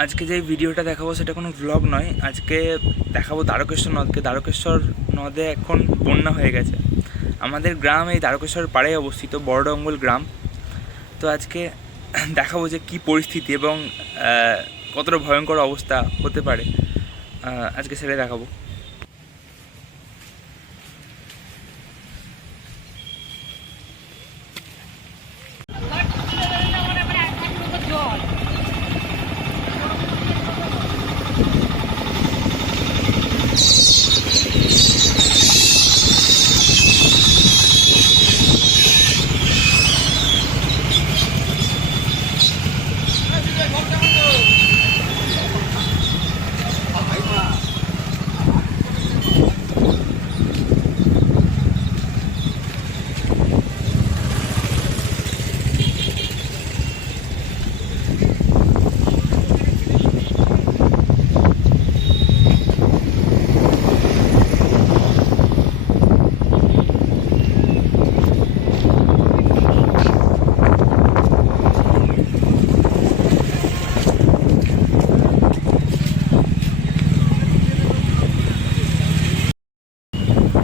আজকে যে ভিডিওটা দেখাবো সেটা কোনো ব্লগ নয়। আজকে দেখাবো দ্বারকেশ্বর নদকে দ্বারকেশ্বর নদে এখন বন্যা হয়ে গেছে। আমাদের গ্রাম এই দ্বারকেশ্বর পাড়ে অবস্থিত বড়ডঙ্গল গ্রাম। তো আজকে দেখাবো যে কি পরিস্থিতি এবং কতটা ভয়ঙ্কর অবস্থা হতে পারে। আজকে সেটা দেখাবো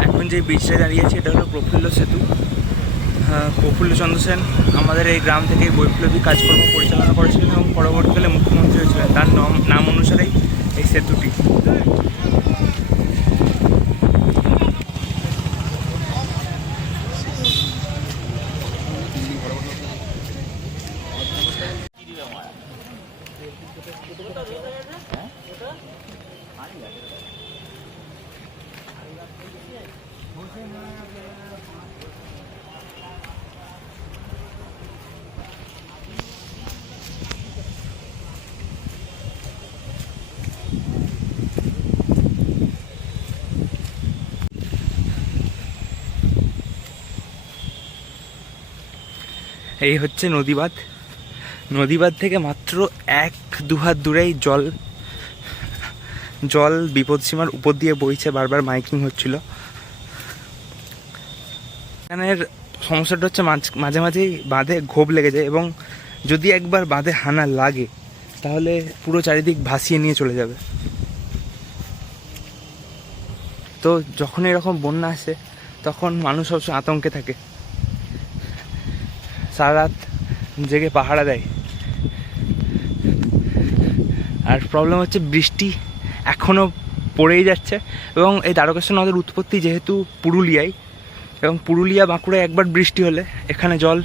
এখন যে ব্রিজটা দাঁড়িয়েছে এটা হলো প্রফুল্ল সেতু। আহ, প্রফুল্ল চন্দ্র সেন আমাদের এই গ্রাম থেকে বৈপ্লবিক কাজকর্ম পরিচালনা করেছিলেন এবং পরবর্তীকালে মুখ্যমন্ত্রী হয়েছিলেন। তার নাম অনুসারেই এই সেতুটি। এই হচ্ছে নদীবাঁধ। নদীবাঁধ থেকে মাত্র এক দু হাত দূরেই জল জল বিপদসীমার উপর দিয়ে বইছে বারবার মাইকিং হচ্ছিল। এখানের সমস্যাটা হচ্ছে মাঝে মাঝেই বাঁধে ঘোপ লেগে যায় এবং যদি একবার বাঁধে হানা লাগে, তাহলে পুরো চারিদিক ভাসিয়ে নিয়ে চলে যাবে। তো যখন এরকম বন্যা আসে, তখন মানুষ সবসময় আতঙ্কে থাকে। সারা রাত জেগে পাহারা দেয়। আর প্রবলেম হচ্ছে বৃষ্টি এখনও পড়েই যাচ্ছে এবং এই দ্বারকেশ্বর নদের উৎপত্তি যেহেতু পুরুলিয়ায় এবং পুরুলিয়া বাঁকুড়ায় একবার বৃষ্টি হলে এখানে জল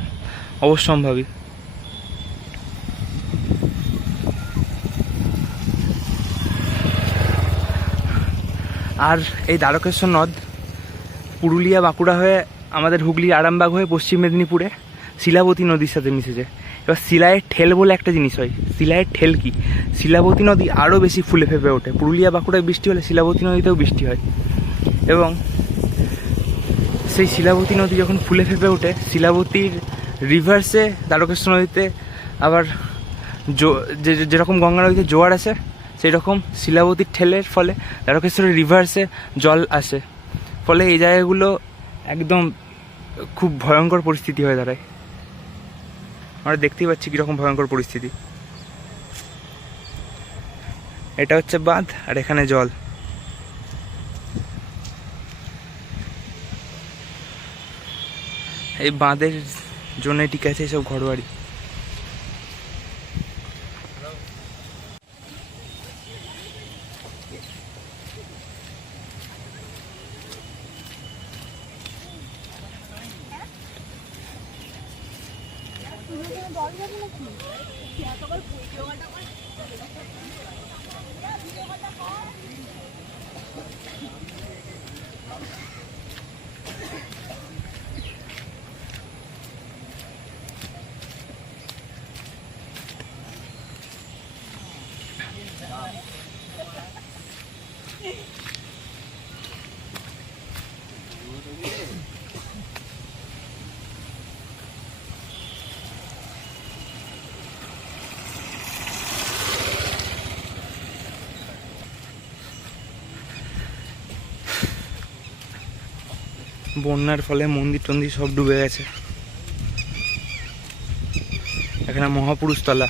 অবশ্যম্ভাবী। আর এই দ্বারকেশ্বর নদ পুরুলিয়া বাঁকুড়া হয়ে আমাদের হুগলি আরামবাগ হয়ে পশ্চিম মেদিনীপুরে শিলাবতী নদীর সাথে মিশেছে। এবার শিলায়ের ঠেল বলে একটা জিনিস হয়। শিলায়ের ঠেল কি? শিলাবতী নদী আরও বেশি ফুলে ফেপে ওঠে। পুরুলিয়া বাঁকুড়ায় বৃষ্টি হলে শিলাবতী নদীতেও বৃষ্টি হয়। এবং সেই শিলাবতী নদী যখন ফুলে ফেপে ওঠে, শিলাবতীর রিভার্সে দ্বারকেশ্বর নদীতে আবার যেরকম গঙ্গা নদীতে জোয়ার আসে সেই রকম শিলাবতীর ঠেলের ফলে দ্বারকেশ্বরের রিভার্সে জল আসে। ফলে এই জায়গাগুলো একদম খুব ভয়ঙ্কর পরিস্থিতি হয়ে দাঁড়ায়। আমরা দেখতেই পাচ্ছি কীরকম ভয়ঙ্কর পরিস্থিতি। এটা হচ্ছে বাঁধ আর এখানে জল। এই বাঁধের জন্য টিকে আছে এইসব ঘরবাড়ি। Thank you. বন্যার ফলে মন্দির টন্দির সব ডুবে গেছে। এখানে মহাপুরুষতলা।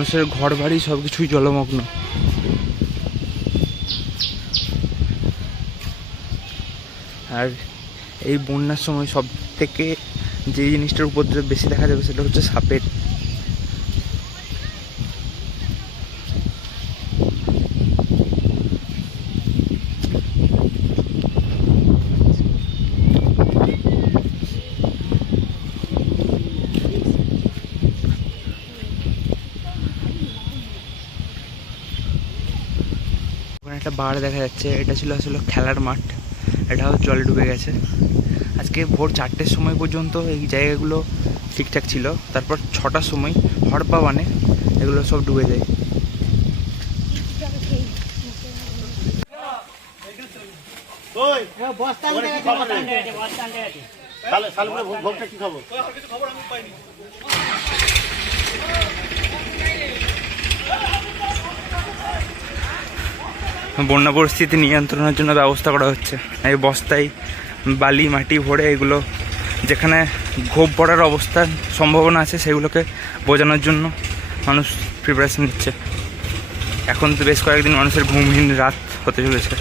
মানুষের ঘর বাড়ি সব কিছুই জলমগ্ন। আর এই বন্যার সময় সব থেকে যে জিনিসটার উপদ্রব বেশি দেখা যাবে সেটা হচ্ছে সাপের। ওখানে একটা বার দেখা যাচ্ছে এটা ছিল আসলে খেলার মাঠ এটাও জলে ডুবে গেছে। আজকে ভোর চারটের সময় পর্যন্ত এই জায়গাগুলো ঠিকঠাক ছিল তারপর ছটার সময় হড়পা বানে এগুলো সব ডুবে যায়। ওই বন্যা পরিস্থিতি নিয়ন্ত্রণের জন্য ব্যবস্থা করা হচ্ছে। এই বস্তায় বালি, মাটি ভরে এগুলো, যেখানে ঘোপ পড়ার অবস্থার সম্ভাবনা আছে, সেগুলোকে বোঝানোর জন্য মানুষ প্রিপারেশন নিচ্ছে। এখন তো বেশ কয়েকদিন মানুষের ঘুমহীন রাত হতে চলেছে।